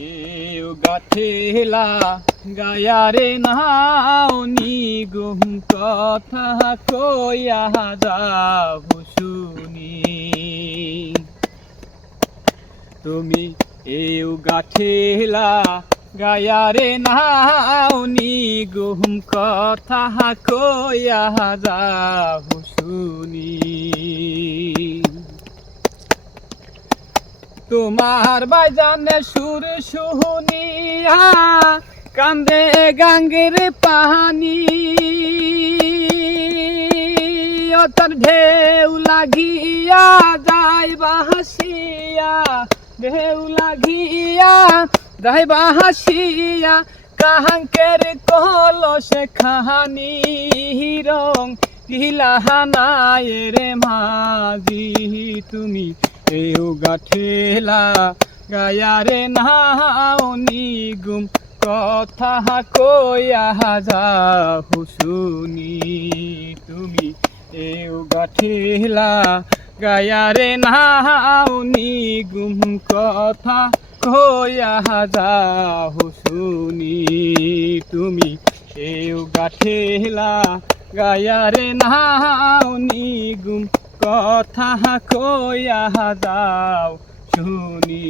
এও গাথেলা গায়ারে নাও নিগুম কথা কইয়া যাও শুনি। তুমি এও গাথেলা গায়ারে নাও নিগুম কথা কইয়া যাও শুনি। তোমার বাইজানে সুর শুনিয়া কান্দে গাঙ্গের পানি, তার ঢেউ লাগিয়া যাই বাহাসিয়া, ঢেউ লাগিয়া যাই বাহাসিয়া, কাহাঙ্কের কলস খানি রং গিলাহানায় রে মাঝি। তুমি এও গাথেলা গায়ারে নাও নিগুম কথা কইয়া যাও শুনি। তুমি এও গাথেলা গায়ারে নাও নিগুম কথা কইয়া যাও শুনি। তুমি এও গাথেলা গায়ারে নাও নিগুম কথা কইয়া যাও শুনি।